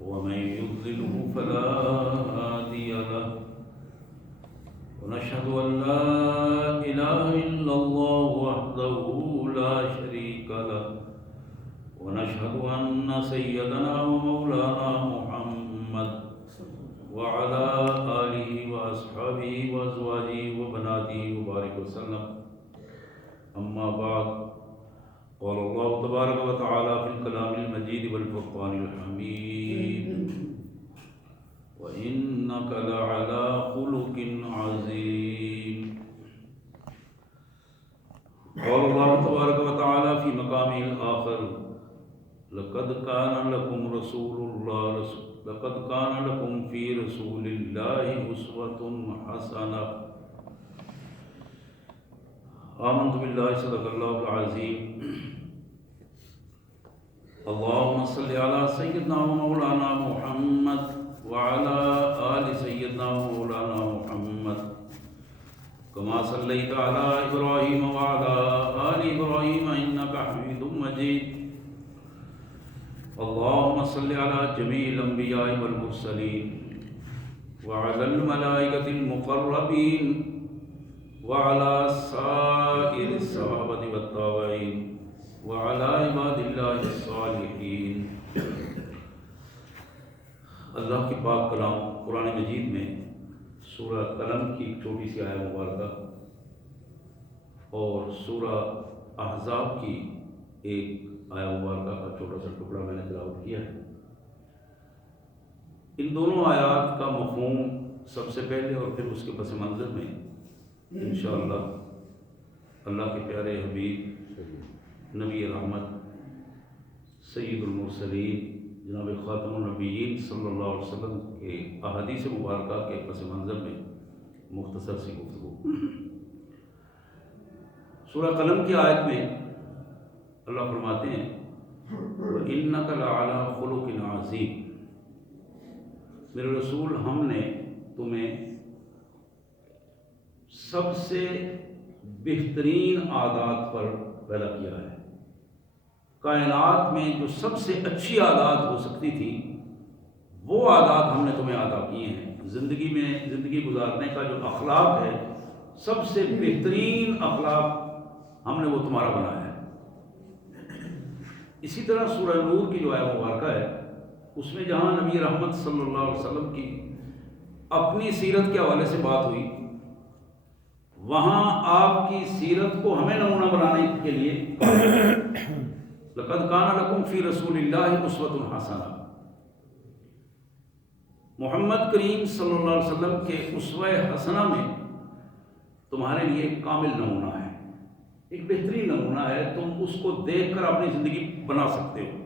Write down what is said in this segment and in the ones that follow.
ومن يضلله فلا هادي له ونشهد أن لا إله إلا الله وحده لا شريك له ونشهد أن سيدنا ومولانا محمد وعلى آله وأصحابه وأزواجه وبناته وبارك وسلم. أما بعد، قال الله تبارك وتعالى في الكلام المجيد والفرقان الحميد: وإنك لعلى خلق عظيم. قال الله تبارك وتعالى في مقامه الآخر: لقد كان لكم في رسول الله أسوة حسنة. آمنت بالله صدق الله العظيم. اللهم صل على سيدنا ومولانا محمد وعلى آل سيدنا ومولانا محمد كما صليت على إبراهيم وعلى آل إبراهيم إنك حميد مجيد. اللهم صل على جميع الأنبياء والمرسلين وعلى الملائكة المقربين وعلى سائر الصحابة والتابعين وعلى عباد اللہ الصالحین. اللہ کی پاک کلام قرآن مجید میں سورہ قلم کی ایک چھوٹی سی آیہ مبارکہ اور سورہ احزاب کی ایک آیہ مبارکہ کا چھوٹا سا ٹکڑا میں نے تلاوت کیا ہے. ان دونوں آیات کا مفہوم سب سے پہلے اور پھر اس کے پس منظر میں انشاءاللہ اللہ کے پیارے حبیب نبی رحمت سید المرسلین جناب خاتم النبیین صلی اللہ علیہ وسلم کے احادیث مبارکہ کے پس منظر میں مختصر سی گفتگو. سورہ قلم کی آیت میں اللہ فرماتے ہیں: وَإِنَّكَ لَعَلَىٰ خُلُقٍ عَظِيمٍ. میرے رسول، ہم نے تمہیں سب سے بہترین عادات پر پیدا کیا ہے. کائنات میں جو سب سے اچھی عادات ہو سکتی تھی وہ عادات ہم نے تمہیں عطا کیے ہیں. زندگی میں زندگی گزارنے کا جو اخلاق ہے، سب سے بہترین اخلاق ہم نے وہ تمہارا بنایا ہے. اسی طرح سورہ نور کی جو آیہ مبارکہ ہے، اس میں جہاں نبی رحمت صلی اللہ علیہ وسلم کی اپنی سیرت کے حوالے سے بات ہوئی، وہاں آپ کی سیرت کو ہمیں نمونہ بنانے کے لیے لقد کان لکم فی رسول اللہ اسوۃ حسنہ. محمد کریم صلی اللہ علیہ وسلم کے اسوہ حسنہ میں تمہارے لیے ایک کامل نمونہ ہے، ایک بہترین نمونہ ہے. تم اس کو دیکھ کر اپنی زندگی بنا سکتے ہو.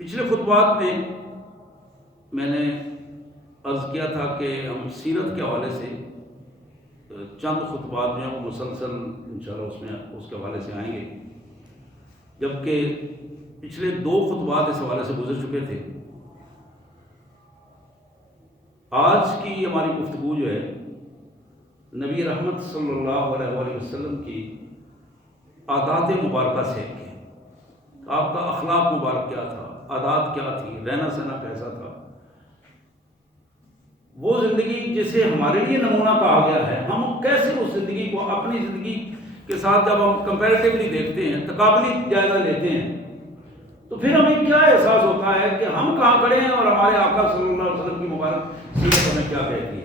پچھلے خطبات میں میں نے عرض کیا تھا کہ ہم سیرت کے حوالے سے چند خطبات جو ہیں وہ مسلسل انشاءاللہ اس کے حوالے سے آئیں گے، جبکہ پچھلے 2 خطبات اس حوالے سے گزر چکے تھے. آج کی ہماری گفتگو جو ہے نبی رحمت صلی اللہ علیہ وسلم کی عادات مبارکہ سے ہے. آپ کا اخلاق مبارک کیا تھا، عادات کیا تھی، رہنا سہنا کیسا تھا. وہ زندگی جسے ہمارے لیے نمونہ کہا گیا ہے، ہم کیسے اس زندگی کو اپنی زندگی کے ساتھ جب ہم کمپیریٹیولی دیکھتے ہیں، تقابلی جائزہ لیتے ہیں، تو پھر ہمیں کیا احساس ہوتا ہے کہ ہم کہاں کھڑے ہیں اور ہمارے آقا صلی اللہ علیہ وسلم کی مبارک سیرت ہمیں کیا کہتی ہے.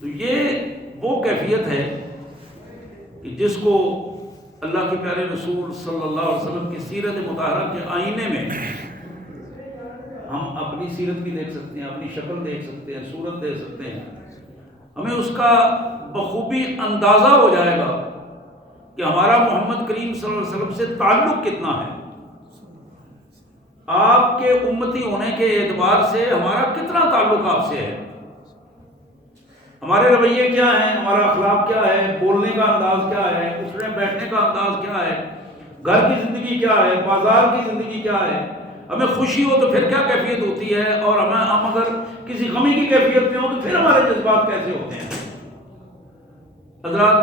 تو یہ وہ کیفیت ہے کہ جس کو اللہ کے پیارے رسول صلی اللہ علیہ وسلم کی سیرت مطہرہ کے آئینے میں ہم اپنی سیرت بھی دیکھ سکتے ہیں، اپنی شکل دیکھ سکتے ہیں، صورت دیکھ سکتے ہیں. ہمیں اس کا بخوبی اندازہ ہو جائے گا کہ ہمارا محمد کریم صلی اللہ علیہ وسلم سے تعلق کتنا ہے. آپ کے امتی ہونے کے اعتبار سے ہمارا کتنا تعلق آپ سے ہے. ہمارے رویے کیا ہیں، ہمارا اخلاق کیا ہے، بولنے کا انداز کیا ہے، اٹھنے بیٹھنے کا انداز کیا ہے، گھر کی زندگی کیا ہے، بازار کی زندگی کیا ہے. ہمیں خوشی ہو تو پھر کیا کیفیت ہوتی ہے، اور ہم اگر کسی غمی کی کیفیت میں ہو تو پھر ہمارے جذبات کیسے ہوتے ہیں. حضرات،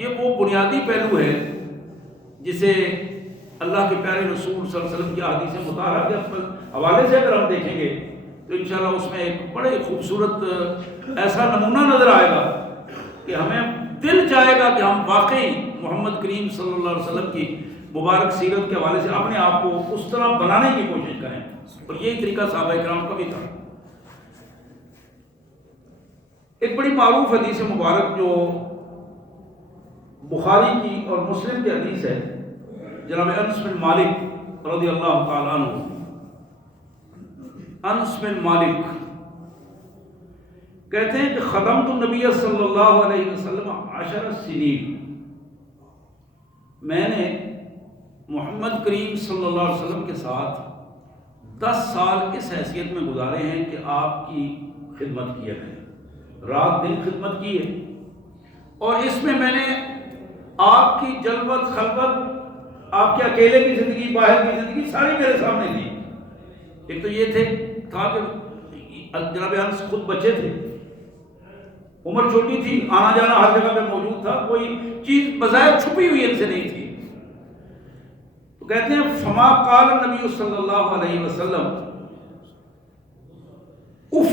یہ وہ بنیادی پہلو ہے جسے اللہ کے پیارے رسول صلی اللہ علیہ وسلم کی احادیث مطہرہ کے حوالے سے اگر ہم دیکھیں گے تو انشاءاللہ اس میں ایک بڑے خوبصورت ایسا نمونہ نظر آئے گا کہ ہمیں دل چاہے گا کہ ہم واقعی محمد کریم صلی اللہ علیہ وسلم کی مبارک سیرت کے حوالے سے اپنے آپ کو اس طرح بنانے کی کوشش کریں، اور یہی طریقہ صحابہ کرام کا بھی تھا۔ ایک بڑی معروف حدیث مبارک جو بخاری کی اور مسلم کی حدیث ہے، جناب انس بن مالک رضی اللہ تعالیٰ عنہ، انس بن مالک کہتے ہیں کہ خدمت النبی صلی اللہ علیہ وسلم 10 سنین، میں نے محمد کریم صلی اللہ علیہ وسلم کے ساتھ 10 سال اس حیثیت میں گزارے ہیں کہ آپ کی خدمت کی ہے، رات دن خدمت کی ہے، اور اس میں نے آپ کی جلوت خلوت، آپ کے اکیلے کی زندگی، باہر کی زندگی ساری میرے سامنے دی۔ ایک تو یہ تھا کہ جناب انس خود بچے تھے، عمر چھوٹی تھی، آنا جانا ہر جگہ پہ موجود تھا، کوئی چیز بظاہر چھپی ہوئی ان سے نہیں تھی۔ تو کہتے ہیں فما قال نبی صلی اللہ علیہ وسلم اف،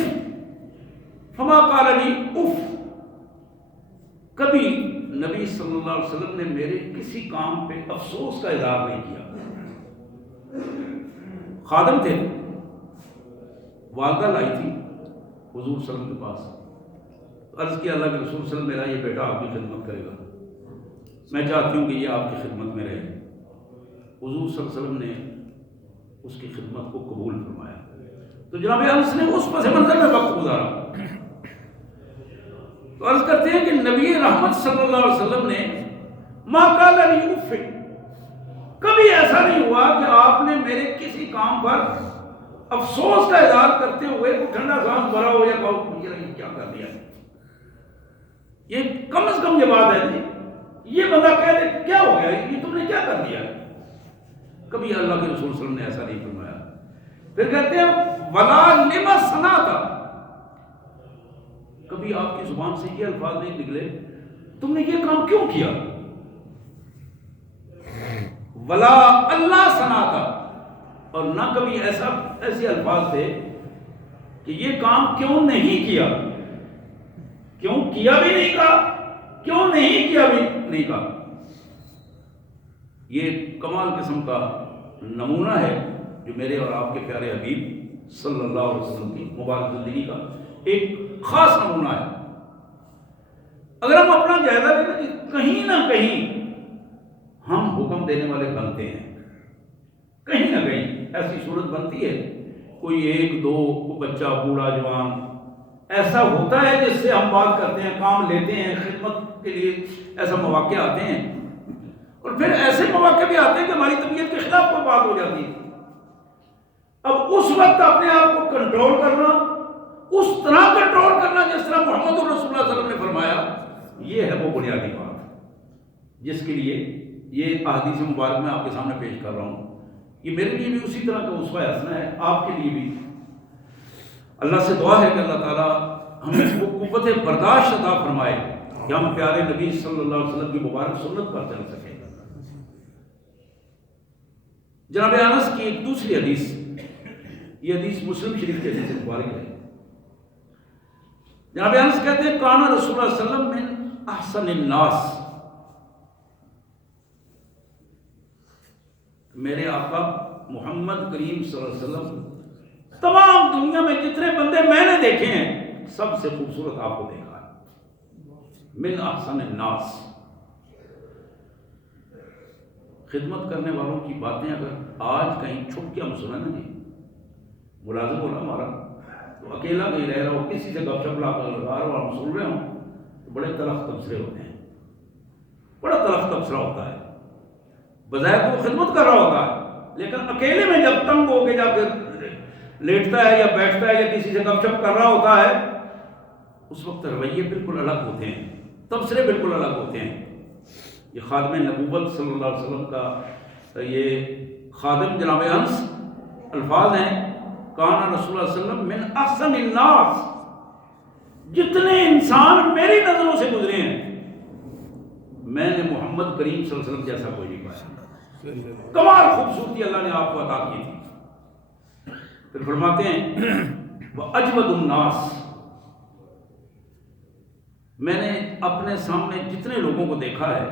فما قال لی اف، کبھی نبی صلی اللہ علیہ وسلم نے میرے کسی کام پہ افسوس کا اظہار نہیں کیا۔ خادم تھے، والدہ لائی تھی حضور صلی اللہ علیہ وسلم کے پاس، عرض کیا اللہ کے رسول صلی اللہ علیہ وسلم میرا یہ بیٹا آپ کی خدمت کرے گا، میں چاہتی ہوں کہ یہ آپ کی خدمت میں رہے۔ حضور صلی اللہ علیہ وسلم نے اس کی خدمت کو قبول فرمایا۔ تو جناب انس نے اس پس منظر میں وقت گزارا۔ تو عرض کرتے ہیں کہ نبی رحمت صلی اللہ علیہ وسلم نے ما قال لی اف، کبھی ایسا نہیں ہوا کہ آپ نے میرے کسی کام پر افسوس کا اظہار کرتے ہوئے ٹھنڈا سانس بھرا ہو یا کہو یہ کیا کر دیا۔ یہ کم از کم یہ بات ہے، یہ بندہ کہہ دے کیا ہو گیا، یہ تم نے کیا کر دیا۔ کبھی اللہ کے رسول صلی اللہ علیہ وسلم نے ایسا نہیں فرمایا۔ پھر کہتے ہیں ولا لما صنعت، کبھی آپ کی زبان سے یہ الفاظ نہیں نکلے تم نے یہ کام کیوں کیا۔ ولا اللہ صنعت، اور نہ کبھی ایسے الفاظ تھے کہ یہ کام کیوں نہیں کیا، کیوں کیا بھی نہیں کہا، کیوں نہیں کیا بھی نہیں کہا۔ یہ کمال قسم کا نمونہ ہے جو میرے اور آپ کے پیارے حبیب صلی اللہ علیہ وسلم کی مبارک زندگی کا ایک خاص نمونہ ہے۔ اگر ہم اپنا جائزہ لیں کہ کہیں نہ کہیں ہم حکم دینے والے بنتے ہیں، کہیں نہ کہیں ایسی صورت بنتی ہے، کوئی ایک دو بچہ بوڑھا جوان ایسا ہوتا ہے جس سے ہم بات کرتے ہیں، کام لیتے ہیں، خدمت کے لیے ایسا مواقع آتے ہیں، اور پھر ایسے مواقع بھی آتے ہیں کہ ہماری طبیعت کے خلاف کوئی بات ہو جاتی ہے۔ اب اس وقت اپنے آپ کو کنٹرول کرنا، اس طرح کنٹرول کرنا جس طرح محمد رسول اللہ صلی اللہ علیہ وسلم نے فرمایا، یہ ہے وہ بنیادی بات جس کے لیے یہ احادیث مبارک میں آپ کے سامنے پیش کر رہا ہوں۔ یہ میرے لیے بھی اسی طرح کا اسوہ حسنہ ہے، آپ کے لیے بھی۔ اللہ سے دعا ہے کہ اللہ تعالیٰ ہمیں وہ قوت برداشت عطا فرمائے کہ ہم پیارے نبی صلی اللہ علیہ وسلم کی مبارک سنت پر چل سکیں۔ جناب انس کی ایک دوسری حدیث، یہ حدیث مسلم شریف کے حدیث مبارک ہے۔ جناب انس کہتے ہیں کان رسول اللہ صلی اللہ علیہ وسلم من احسن الناس، میرے آقا محمد کریم صلی اللہ علیہ وسلم تمام دنیا میں جتنے بندے میں نے دیکھے ہیں سب سے خوبصورت آپ کو دیکھا ہے۔ من احسن الناس، خدمت کرنے والوں کی باتیں اگر آج کہیں چھپ کے ہم سنیں نا جی، ملازم ہو رہا ہمارا تو اکیلا نہیں رہ رہا ہو، کسی سے گپ شپ لگا رہا ہو، ہم سن رہے ہوں تو بڑے تلخ تبصرے ہوتے ہیں، بڑا تلخ تبصرہ ہوتا ہے۔ بظاہر تو وہ خدمت کر رہا ہوتا ہے، لیکن اکیلے میں جب تنگ ہو کے جب لیٹتا ہے یا بیٹھتا ہے یا کسی سے گپ شپ کر رہا ہوتا ہے، اس وقت رویے بالکل الگ ہوتے ہیں، تبصرے بالکل الگ ہوتے ہیں۔ یہ خادم نبوت صلی اللہ علیہ وسلم کا یہ خادم جناب انس الفاظ ہیں، کان رسول اللہ صلی اللہ علیہ وسلم من احسن الناس، جتنے انسان میری نظروں سے گزرے ہیں میں نے محمد کریم صلی اللہ علیہ وسلم جیسا کوئی نہیں پایا۔ کمال خوبصورتی اللہ نے آپ کو عطا کی تھی۔ پھر فرماتے ہیں وَأَجْوَدُ النَّاسِ، میں نے اپنے سامنے جتنے لوگوں کو دیکھا ہے،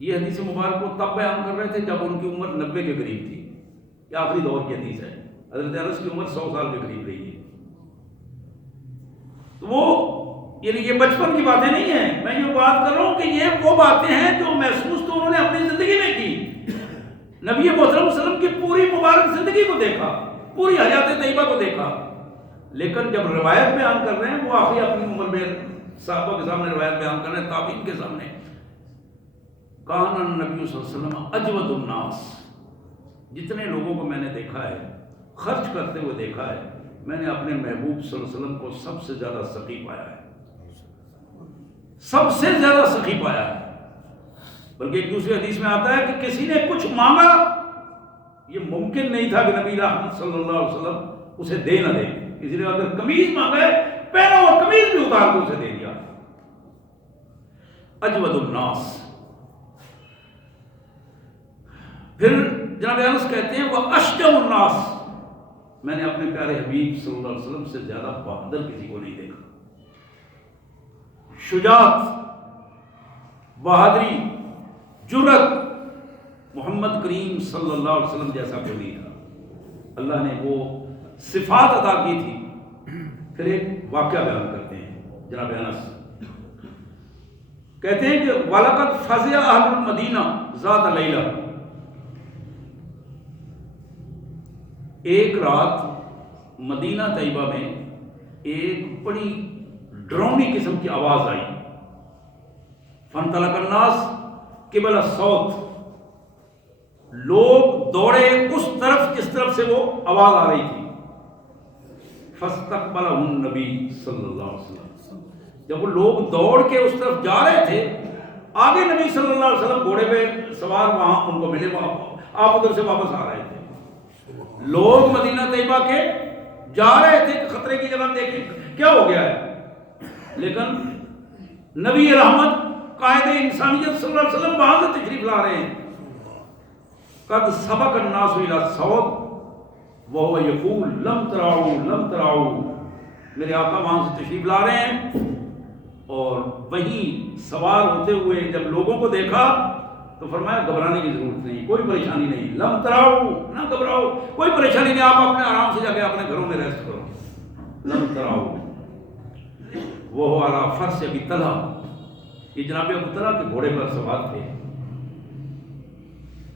یہ حدیث مبارک کو تب بیان کر رہے تھے جب ان کی عمر 90 کے قریب تھی، یہ آخری دور کی حدیث ہے، حضرت انس کی عمر 100 سال کے قریب رہی ہے۔ تو وہ یعنی یہ بچپن کی باتیں نہیں ہیں، میں یہ بات کر رہا ہوں کہ یہ وہ باتیں ہیں جو محسوس تو انہوں نے اپنی زندگی میں کی۔ نبی محترم صلی اللہ علیہ وسلم کی پوری مبارک زندگی کو دیکھا، پوری حیات طیبہ کو دیکھا، لیکن جب روایت بیان کر رہے ہیں وہ آخری اپنی عمر میں صحابہ کے سامنے روایت بیان کر رہے ہیں، تابعین کے سامنے، کان النبی صلی اللہ علیہ وسلم اجود الناس، جتنے لوگوں کو میں نے دیکھا ہے خرچ کرتے ہوئے دیکھا ہے، میں نے اپنے محبوب صلی اللہ علیہ وسلم کو سب سے زیادہ سخی پایا ہے، سب سے زیادہ سخی پایا ہے۔ بلکہ ایک دوسری حدیث میں آتا ہے کہ کسی نے کچھ مانگا، یہ ممکن نہیں تھا کہ نبی رحمت صلی اللہ علیہ وسلم اسے دے نہ دے۔ کسی نے اگر قمیض مانگا ہے، پہنا ہوا قمیض بھی اتار کے اسے دے دیا۔ اجود الناس۔ پھر جناب انس کہتے ہیں وہ اشجع الناس، میں نے اپنے پیارے حبیب صلی اللہ علیہ وسلم سے زیادہ بہادر کسی کو نہیں دیکھا۔ شجاعت، بہادری، جرأت محمد کریم صلی اللہ علیہ وسلم جیسا کوئی نہیں تھا۔ اللہ نے وہ صفات عطا کی تھی۔ پھر ایک واقعہ بیان کرتے ہیں جناب انس کہتے ہیں کہ وَلَقَدْ فَزِعَ أَهْلُ الْمَدِينَةِ ذَاتَ لَيْلَةٍ، ایک رات مدینہ طیبہ میں ایک بڑی ڈراؤنی قسم کی آواز آئی، فَانْطَلَقَ النَّاسُ قِبَلَ الصَّوْتِ، لوگ دوڑے اس طرف جس طرف سے وہ آواز آ رہی تھی۔ فَاسْتَقْبَلَهُ النَّبِيُّ صلی اللہ علیہ وسلم، جب وہ لوگ دوڑ کے اس طرف جا رہے تھے، آگے نبی صلی اللہ علیہ وسلم گھوڑے پہ سوار وہاں ان کو ملے، آپ ادھر سے واپس آ رہے تھے۔ لوگ مدینہ طیبہ کے جا رہے تھے، خطرے کی جگہ دیکھیں کیا ہو گیا ہے، لیکن نبی رحمت قائد انسانیت صلی اللہ علیہ وسلم وہاں سے تشریف لا رہے ہیں۔ قد سبق الناس الى الصوت وهو يقول لم تروا لم تروا، میرے آقا وہاں سے تشریف لا رہے ہیں اور وہیں سوار ہوتے ہوئے جب لوگوں کو دیکھا تو فرمایا گھبرانے کی ضرورت نہیں، کوئی پریشانی نہیں، لم تراؤ، نہ گھبراؤ، کوئی پریشانی نہیں، آپ اپنے آرام سے جا کے اپنے گھروں میں ریسٹ کرو۔ لم تراؤ وہ علی فرس ابی طلحہ، یہ جناب ابو طلحہ کے گھوڑے پر سوار تھے،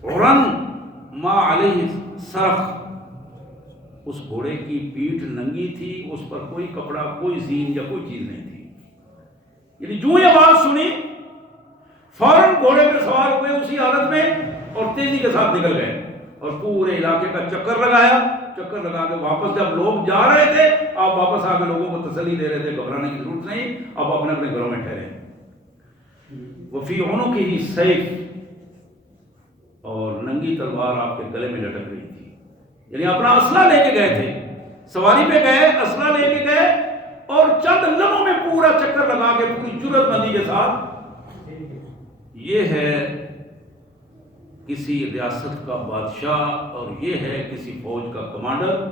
عرن ما علیہ سرخ، اس گھوڑے کی پیٹھ ننگی تھی، اس پر کوئی کپڑا، کوئی زین یا کوئی چیز نہیں تھی، یعنی جو یہ آواز سنی فوراً گھوڑے پہ سوار ہوئے اسی حالت میں اور تیزی کے ساتھ نکل گئے اور پورے علاقے کا چکر لگایا۔ چکر لگا کے واپس جب لوگ جا رہے تھے، آپ واپس آ کے لوگوں کو تسلی دے رہے تھے، گھبرانے کی ضرورت نہیں، آپ اپنے اپنے گھروں میں ٹھہرے۔ وفی عنقہ سیف، اور ننگی تلوار آپ کے گلے میں لٹک رہی تھی، یعنی اپنا اسلحہ لے کے گئے تھے، سواری پہ گئے، اسلحہ لے کے گئے اور چند لمحوں میں پورا چکر لگا کے پوری جرأت مندی کے ساتھ۔ یہ ہے کسی ریاست کا بادشاہ، اور یہ ہے کسی فوج کا کمانڈر،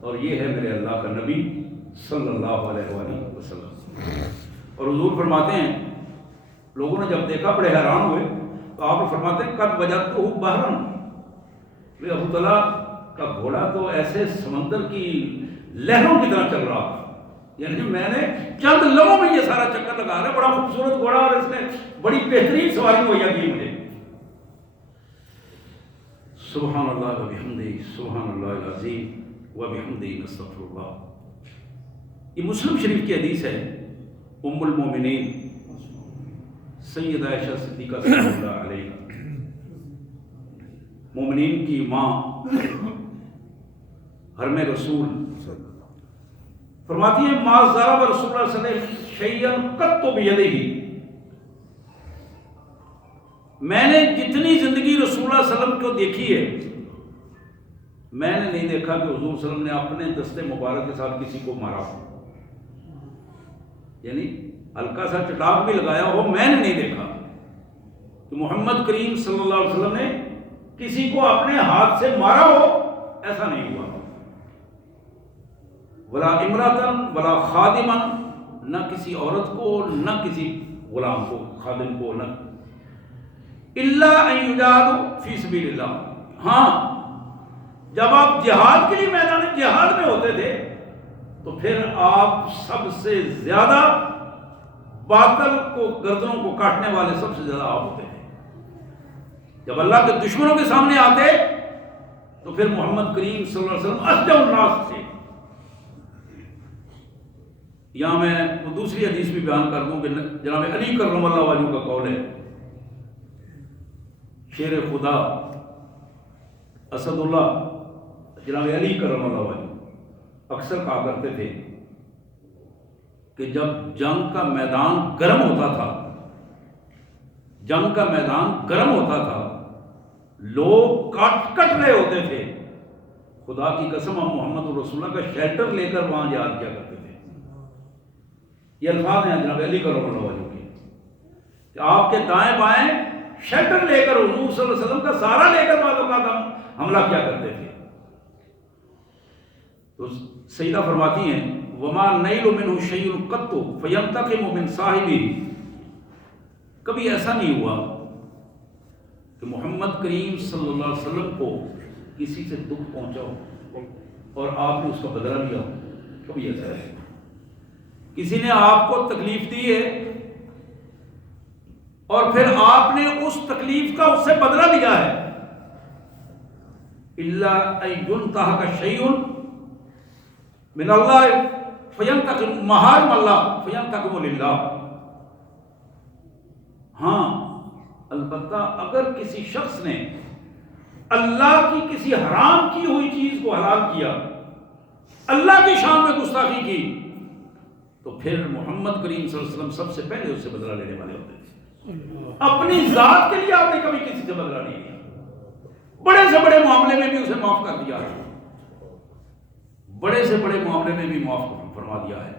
اور یہ ہے میرے اللہ کا نبی صلی اللہ علیہ وآلہ وسلم۔ اور حضور فرماتے ہیں لوگوں نے جب دیکھا بڑے حیران ہوئے، تو آپ فرماتے ہیں قد وجدتہ بحرا، ابو طلحہ کا گھوڑا تو ایسے سمندر کی لہروں کی طرح چل رہا تھا، یعنی میں نے چند لمحوں میں یہ سارا چکر لگا رہا ہے، بڑا خوبصورت گھوڑا اور اس نے بڑی بہترین سواری مہیا کی مجھے۔ سبحان اللہ وبحمدہ، سبحان اللہ العظیم وبحمدہ، نستغفر اللہ۔ یہ مسلم شریف کی حدیث ہے، ام المومنین سیدہ عائشہ صدیقہ صلی اللہ علیہ، مومنین کی ماں، حرم رسول، فرماتی ہے ما ضرب رسول اللہ صلی اللہ علیہ وسلم شیئا قط بیدہ، میں نے جتنی زندگی رسول اللہ صلی اللہ علیہ وسلم کو دیکھی ہے، میں نے نہیں دیکھا کہ حضور صلی اللہ علیہ وسلم نے اپنے دستے مبارک کے ساتھ کسی کو مارا ہو، یعنی ہلکا سا چٹاک بھی لگایا ہو، میں نے نہیں دیکھا۔ کہ محمد کریم صلی اللہ علیہ وسلم نے کسی کو اپنے ہاتھ سے مارا ہو، ایسا نہیں ہوا. ولا امراتن ولا خادمن، نہ کسی عورت کو نہ کسی غلام کو، خادم کو، نہ الا ان یجاہدوا فی سبیل اللہ. ہاں جب آپ جہاد کے لیے میدان جہاد میں ہوتے تھے تو پھر آپ سب سے زیادہ باطل کو، گردنوں کو کاٹنے والے سب سے زیادہ آپ ہوتے تھے. جب اللہ کے دشمنوں کے سامنے آتے تو پھر محمد کریم صلی اللہ علیہ وسلم اشجع الناس تھے. یہاں میں وہ دوسری حدیث بھی بیان کر دوں کہ جناب علی کرم اللہ وجہہ کا قول ہے، شیر خدا اسد اللہ جناب علی کرم اللہ وجہہ اکثر کہا کرتے تھے کہ جب جنگ کا میدان گرم ہوتا تھا، جنگ کا میدان گرم ہوتا تھا، لوگ کٹ رہے ہوتے تھے، خدا کی قسم ہم محمد رسول اللہ کا شیلٹر لے کر وہاں جہاد کیا کرتے تھے. یہ الفاظ ہیں جناب علی کرم اللہ وجہہ کے کہ آپ کے دائیں بائیں شیلٹر لے کر حضور صلی اللہ علیہ وسلم کا سہارا لے کر بعض اوقات ہم حملہ کیا کرتے تھے. تو سیدہ فرماتی ہیں وما نیل منہ شیء قط فینتقم من صاحبہ، کبھی ایسا نہیں ہوا کہ محمد کریم صلی اللہ علیہ وسلم کو کسی سے دکھ پہنچا ہو اور آپ نے اس کا بدلہ لیا ہو. کبھی ایسا ہے کسی نے آپ کو تکلیف دی ہے اور پھر آپ نے اس تکلیف کا اس سے بدلہ لیا ہے. الا ان ينتهك شيء من اللہ فینتقم محارم اللہ فینتقم للہ. ہاں البتہ اگر کسی شخص نے اللہ کی کسی حرام کی ہوئی چیز کو حلال کیا، اللہ کی شان میں گستاخی کی، تو پھر محمد کریم صلی اللہ علیہ وسلم سب سے پہلے اس سے بدلہ لینے والے ہوتے تھے. اپنی ذات کے لیے آپ نے کبھی کسی سے بدلہ نہیں لیا. بڑے سے بڑے معاملے میں بھی اسے معاف کر دیا ہے، بڑے سے بڑے معاملے میں بھی معاف فرما دیا ہے.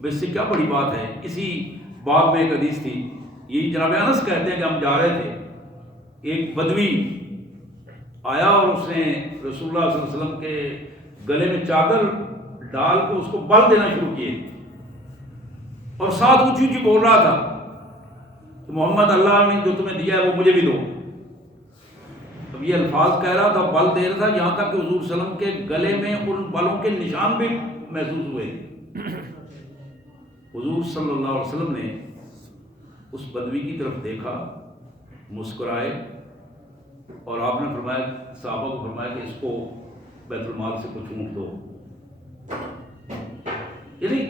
اس سے کیا بڑی بات ہے. اسی باب میں ایک حدیث تھی، یہی جناب انس کہتے ہیں کہ ہم جا رہے تھے، ایک بدوی آیا اور اس نے رسول اللہ صلی اللہ علیہ وسلم کے گلے میں چادر ڈال کے اس کو بل دینا شروع کیے اور ساتھ اونچی اونچی بول رہا تھا کہ محمد اللہ نے جو تمہیں دیا ہے وہ مجھے بھی دو. اب یہ الفاظ کہہ رہا تھا، بل دے رہا تھا، یہاں تک کہ حضور صلی اللہ علیہ وسلم کے گلے میں ان بلوں کے نشان بھی محسوس ہوئے. حضور صلی اللہ علیہ وسلم نے اس بدوی کی طرف دیکھا، مسکرائے اور آپ نے فرمایا، صحابہ کو فرمایا کہ اس کو بیت المال سے کچھ اونٹ دو. یعنی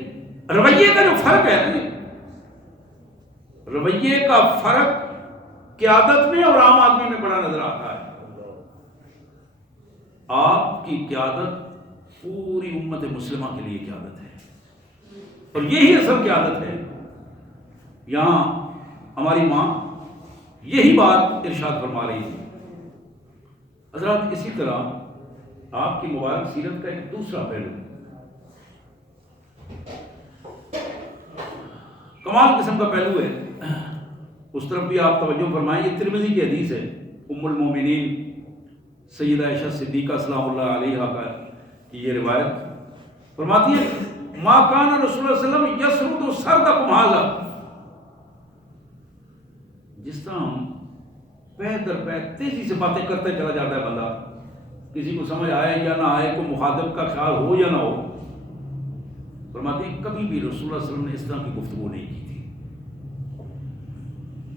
رویے کا جو فرق ہے نا، رویے کا فرق قیادت میں اور عام آدمی میں بڑا نظر آتا ہے. آپ کی قیادت پوری امت مسلمہ کے لیے قیادت ہے اور یہی اصل قیادت ہے. یہاں ہماری ماں یہی بات ارشاد فرما رہی ہے. حضرات اسی طرح آپ کی مبارک سیرت کا ایک دوسرا پہلو کمال قسم کا پہلو ہے، اس طرف بھی آپ توجہ فرمائیں. یہ ترمذی کی حدیث ہے، ام المومنین سیدہ عائشہ صدیقہ سلام اللہ علیہا کی یہ روایت فرماتی ہے ما کان رسول اللہ صلی اللہ علیہ وسلم یسرد سردکم ھذا. جس طرح ہم پہ در پہ تیزی سے باتیں کرتے چلا جاتا ہے بندہ، کسی کو سمجھ آئے یا نہ آئے، کوئی مخاطب کا خیال ہو یا نہ ہو، فرماتے ہیں کبھی بھی رسول اللہ صلی اللہ علیہ وسلم نے اس طرح کی گفتگو نہیں کی تھی.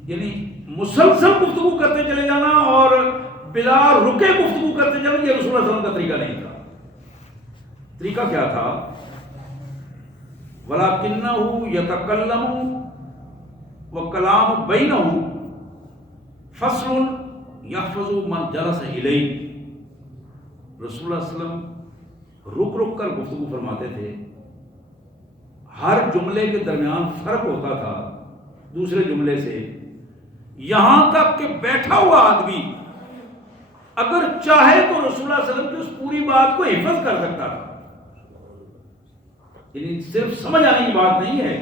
یعنی مسلسل گفتگو کرتے چلے جانا اور بلا رکے گفتگو کرتے چلے، یہ رسول اللہ صلی اللہ علیہ وسلم کا طریقہ نہیں تھا. طریقہ کیا تھا؟ وَلَكِنَّهُ يَتَكَلَّمُ وَكَلَامُ بَيْنَهُ فَصْلٌ يَحْفَظُ مَنْ جَلَسَ إِلَيْهِ. رسول اللہ صلی اللہ علیہ وسلم رک رک کر گفتگو فرماتے تھے، ہر جملے کے درمیان فرق ہوتا تھا دوسرے جملے سے، یہاں تک کہ بیٹھا ہوا آدمی اگر چاہے تو رسول اللہ صلی اللہ علیہ وسلم کی اس پوری بات کو حفظ کر سکتا تھا. یعنی صرف سمجھ آنے کی بات نہیں ہے،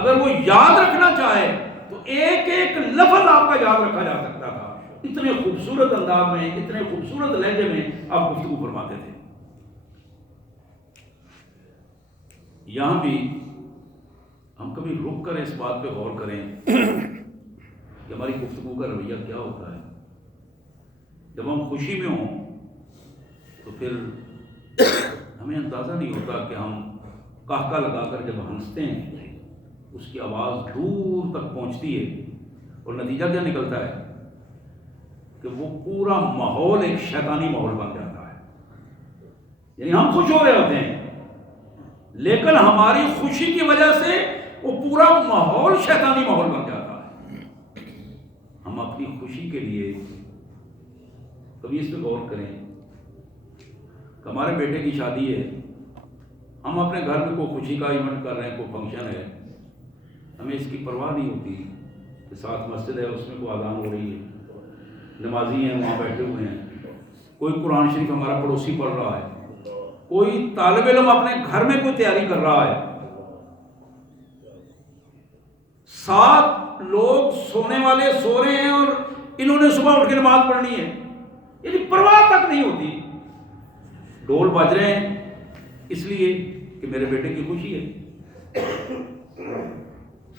اگر وہ یاد رکھنا چاہے تو ایک ایک لفظ آپ کا یاد رکھا جا سکتا تھا. اتنے خوبصورت انداز میں، اتنے خوبصورت لہجے میں آپ گفتگو فرماتے تھے. یہاں بھی ہم کبھی رک کر اس بات پہ غور کریں کہ ہماری گفتگو کا رویہ کیا ہوتا ہے. جب ہم خوشی میں ہوں تو پھر ہمیں اندازہ نہیں ہوتا کہ ہم قہقہ لگا کر جب ہنستے ہیں اس کی آواز دور تک پہنچتی ہے، اور نتیجہ کیا نکلتا ہے کہ وہ پورا ماحول ایک شیطانی ماحول بن جاتا ہے. یعنی ہم خوش ہو رہے ہوتے ہیں لیکن ہماری خوشی کی وجہ سے وہ پورا ماحول شیطانی ماحول بن جاتا ہے. ہم اپنی خوشی کے لیے کبھی اس پہ غور کریں کہ ہمارے بیٹے کی شادی ہے، ہم اپنے گھر میں کوئی خوشی کا ایونٹ کر رہے ہیں، کوئی فنکشن ہے، ہمیں اس کی پرواہ نہیں ہوتی کہ ساتھ مسجد ہے، اس میں کوئی اذان ہو رہی ہے، نمازی ہیں وہاں بیٹھے ہوئے ہیں، کوئی قرآن شریف ہمارا پڑوسی پڑھ رہا ہے، کوئی طالب علم اپنے گھر میں کوئی تیاری کر رہا ہے، 7 لوگ سونے والے سو رہے ہیں اور انہوں نے صبح اٹھ کے نماز پڑھنی ہے. یعنی پرواہ تک نہیں ہوتی. ڈھول بج رہے ہیں اس لیے کہ میرے بیٹے کی خوشی ہے.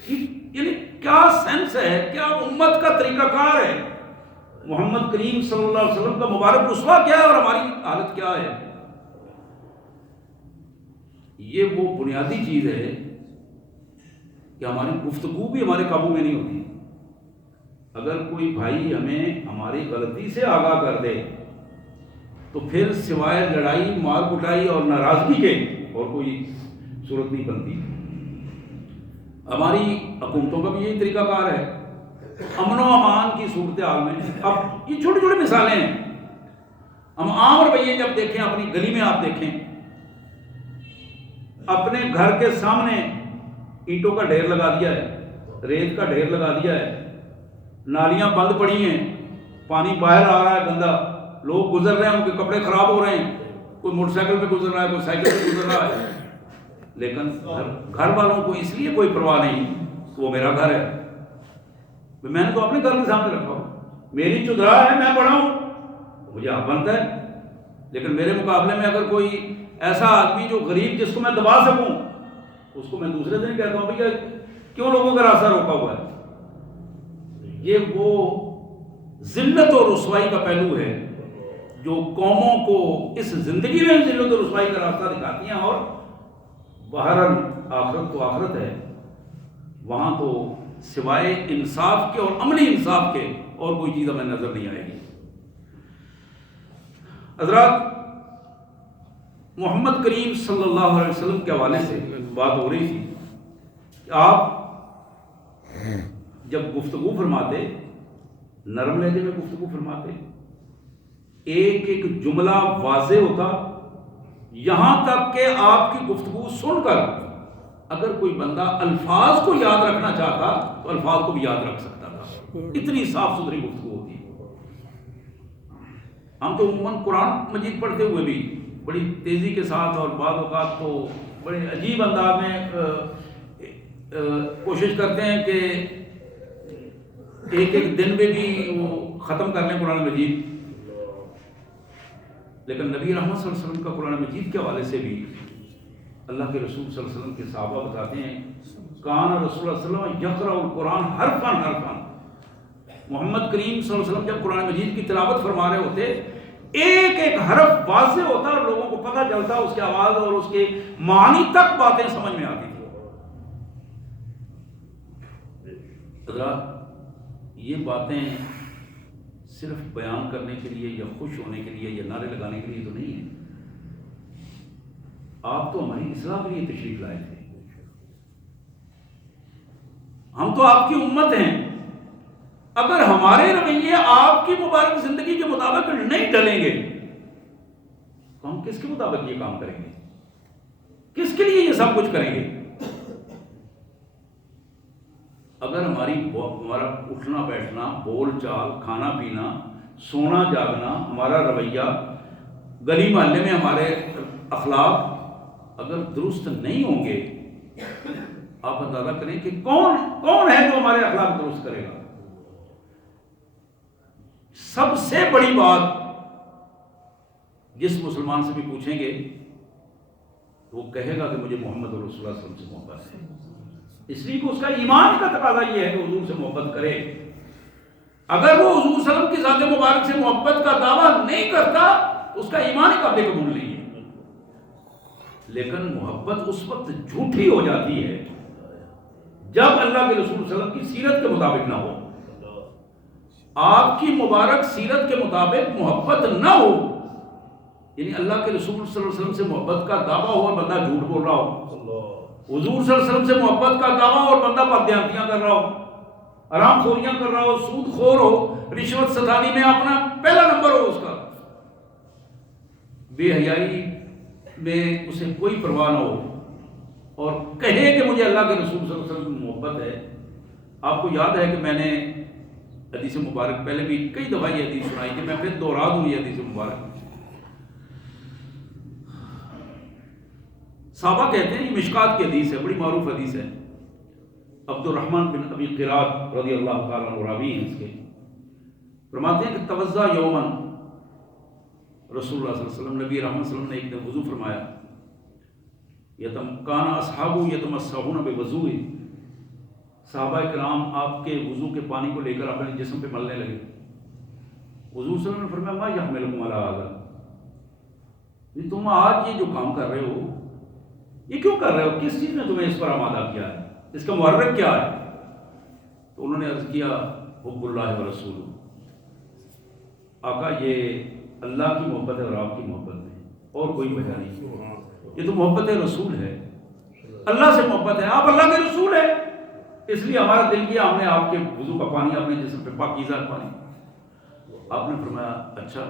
یعنی کیا سینس ہے، کیا امت کا طریقہ کار ہے. محمد کریم صلی اللہ علیہ وسلم کا مبارک اسوہ کیا ہے اور ہماری حالت کیا ہے. یہ وہ بنیادی چیز ہے کہ ہماری گفتگو بھی ہمارے قابو میں نہیں ہوتی. اگر کوئی بھائی ہمیں ہماری غلطی سے آگاہ کر دے تو پھر سوائے لڑائی، مار کٹائی اور ناراضگی کے اور کوئی صورت نہیں بنتی. ہماری حکومتوں کا بھی یہی طریقہ کار ہے. امن و امان کی صورتحال میں اب یہ چھوٹی چھوٹی مثالیں ہیں. ہم عام رویے جب دیکھیں، اپنی گلی میں آپ دیکھیں، اپنے گھر کے سامنے اینٹوں کا ڈھیر لگا دیا ہے، ریت کا ڈھیر لگا دیا ہے، نالیاں بند پڑی ہیں، پانی باہر آ رہا ہے گندا، لوگ گزر رہے ہیں، ان کے کپڑے خراب ہو رہے ہیں، کوئی موٹر سائیکل پہ گزر رہا ہے، کوئی سائیکل پہ گزر رہا ہے، لیکن گھر والوں کو اس لیے کوئی پرواہ نہیں کہ وہ میرا گھر ہے. میں نے تو اپنے گھر کے سامنے رکھا ہوں، میری چدرا ہے، میں بڑا ہوں، مجھے حق بنتا ہے. لیکن میرے مقابلے میں اگر کوئی ایسا آدمی جو غریب جس کو میں دبا سکوں، اس کو میں دوسرے دن کہتا ہوں بھیا کیوں لوگوں کا راستہ روکا ہوا ہے. یہ وہ ذلت اور رسوائی کا پہلو ہے جو قوموں کو اس زندگی میں ذلت اور رسوائی کا راستہ دکھاتی ہیں، اور بہرحال آخرت تو آخرت ہے، وہاں تو سوائے انصاف کے اور عملی انصاف کے اور کوئی چیز ہمیں نظر نہیں آئے گی. حضرات، محمد کریم صلی اللہ علیہ وسلم کے حوالے سے بات ہو رہی تھی کہ آپ جب گفتگو فرماتے، نرم لہجے میں گفتگو فرماتے، ایک ایک جملہ واضح ہوتا، یہاں تک کہ آپ کی گفتگو سن کر اگر کوئی بندہ الفاظ کو یاد رکھنا چاہتا تو الفاظ کو بھی یاد رکھ سکتا تھا. اتنی صاف ستھری گفتگو ہوتی. ہم تو عموماً قرآن مجید پڑھتے ہوئے بھی بڑی تیزی کے ساتھ اور بعض اوقات تو بڑے عجیب انداز میں کوشش کرتے ہیں کہ ایک ایک دن میں بھی وہ ختم کر لیں قرآن مجید. لیکن نبی رحمت صلی اللہ علیہ وسلم کا قرآن مجید کے حوالے سے بھی اللہ کے رسول صلی اللہ علیہ وسلم کے صحابہ بتاتے ہیں، کان رسول اللہ صلی اللہ علیہ وسلم یقرأ القرآن حرفاً حرفاً. محمد کریم صلی اللہ علیہ وسلم جب قرآن مجید کی تلاوت فرما رہے ہوتے، ایک ایک حرف واضح ہوتا اور لوگوں کو پتہ چلتا، اس کی آواز اور اس کے معنی تک باتیں سمجھ میں آتی تھی. حضرات، یہ باتیں صرف بیان کرنے کے لیے یا خوش ہونے کے لیے یا نعرے لگانے کے لیے تو نہیں ہے. آپ تو ہماری اصلاح کے لیے تشریف لائے تھے. ہم تو آپ کی امت ہیں. اگر ہمارے رویے آپ کی مبارک زندگی کے مطابق نہیں ڈلیں گے تو ہم کس کے مطابق یہ کام کریں گے؟ کس کے لیے یہ سب کچھ کریں گے؟ اگر ہمارا اٹھنا بیٹھنا، بول چال، کھانا پینا، سونا جاگنا، ہمارا رویہ، گلی محلے میں ہمارے اخلاق اگر درست نہیں ہوں گے آپ اندازہ کریں کہ کون ہے جو ہمارے اخلاق درست کرے گا. سب سے بڑی بات جس مسلمان سے بھی پوچھیں گے وہ کہے گا کہ مجھے محمد رسول اللہ صلی اللہ علیہ وسلم سے محبت ہے. اس لیے کہ اس کا ایمان کا تقاضا یہ ہے کہ حضور سے محبت کرے. اگر وہ حضور صلی اللہ علیہ وسلم کی ذات مبارک سے محبت کا دعویٰ نہیں کرتا تو اس کا ایمان ہی قابل قبول نہیں ہے. لیکن محبت اس وقت جھوٹی ہو جاتی ہے جب اللہ کے رسول صلی اللہ علیہ وسلم کی سیرت کے مطابق نہ ہو. آپ کی مبارک سیرت کے مطابق محبت نہ ہو، یعنی اللہ کے رسول صلی اللہ علیہ وسلم سے محبت کا دعویٰ ہو اور بندہ جھوٹ بول رہا ہو، حضور صلی اللہ علیہ وسلم سے محبت کا دعویٰ اور بندہ بددیانتیاں کر رہا ہو، حرام خوریاں کر رہا ہو، سود خور ہو، رشوت ستانی میں اپنا پہلا نمبر ہو، اس کا بے حیائی میں اسے کوئی پرواہ نہ ہو اور کہے کہ مجھے اللہ کے رسول صلی اللہ علیہ وسلم کی محبت ہے. آپ کو یاد ہے کہ میں نے حدیث مبارک پہلے بھی کئی دفعہ یہ حدیث سنائی کہ میں پھر دوہرا دوں یہ حدیث مبارک. صحابہ کہتے ہیں، یہ مشکات کی حدیث ہے، بڑی معروف حدیث ہے. عبد الرحمن بن ابی قرات رضی اللہ تعالیٰ عنہ راوی ہیں اس کے، فرماتے ہیں کہ توضا یومن، رسول اللہ صلی اللہ علیہ وسلم، نبی رحمت صلی اللہ علیہ وسلم نے ایک دن وضو فرمایا. کان اصحابہ یتمسحون بوضوء، صحابہ کرام آپ کے وضو کے پانی کو لے کر اپنے جسم پہ ملنے لگے. حضور صلی اللہ علیہ وسلم نے فرمایا ما یحملکم علی ھذا، یہ تم آج یہ جو کام کر رہے ہو یہ کیوں کر رہے ہو؟ کس چیز نے تمہیں اس پر آمادہ کیا ہے؟ اس کا محرک کیا ہے؟ تو انہوں نے عرض کیا حب اللہ و رسول، آقا یہ اللہ کی محبت ہے اور آپ کی محبت ہے، اور کوئی وجہ نہیں. یہ تو محبت رسول ہے، اللہ سے محبت ہے، آپ اللہ کے رسول ہیں، اس لیے ہمارا دل کیا ہم نے آپ کے وضو کا پانی اپنے جسم پہ پاکیزہ پانی. آپ نے فرمایا اچھا،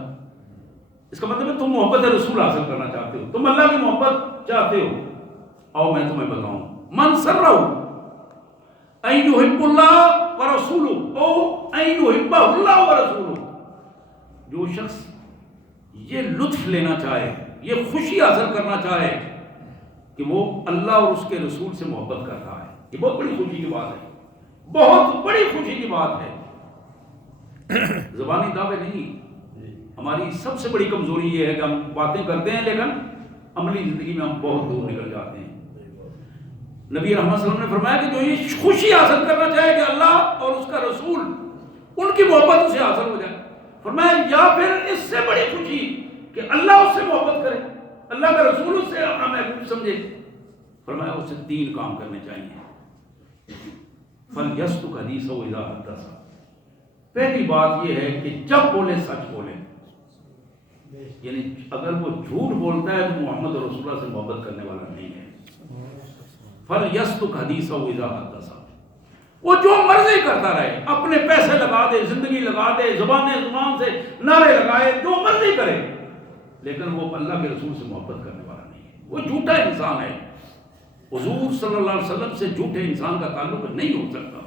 اس کا مطلب ہے تم محبت رسول حاصل کرنا چاہتے ہو، تم اللہ کی محبت چاہتے ہو. آؤ میں تمہیں بتاؤں، من سرہ ان یحب اللہ ورسولہ او ان یحبہ اللہ ورسولہ، جو شخص یہ لطف لینا چاہے، یہ خوشی حاصل کرنا چاہے کہ وہ اللہ اور اس کے رسول سے محبت کر رہا ہے، یہ بہت بڑی خوشی کی بات ہے، بہت بڑی خوشی کی بات ہے. زبانی دعوے نہیں، ہماری سب سے بڑی کمزوری یہ ہے کہ ہم باتیں کرتے ہیں لیکن عملی زندگی میں ہم بہت دور نکل جاتے ہیں. نبی رحمت صلی اللہ علیہ وسلم نے فرمایا کہ جو یہ خوشی حاصل کرنا چاہے کہ اللہ اور اس کا رسول ان کی محبت اسے حاصل ہو جائے، فرمایا یا پھر اس سے بڑی خوشی کہ اللہ اس سے محبت کرے، اللہ کا رسول اس سے اپنا محبوب سمجھے، فرمایا اسے 3 کام کرنے چاہیے. فَلْيَصْدُقْ حَدِيثَهُ إِذَا حَدَّثَ، پہلی بات یہ ہے کہ جب بولے سچ بولے، یعنی اگر وہ جھوٹ بولتا ہے تو محمد رسول اللہ سے محبت کرنے والا نہیں ہے. فَلْيَصْدُقْ حَدِيثَهُ إِذَا حَدَّثَ، وہ جو مرضی کرتا رہے، اپنے پیسے لگا دے، زندگی لگا دے، زبان سے نعرے لگائے، جو مرضی کرے، لیکن وہ اللہ کے رسول سے محبت کرنے والا نہیں ہے، وہ جھوٹا انسان ہے. حضور صلی اللہ علیہ وسلم سے جھوٹے انسان کا تعلق نہیں ہو سکتا.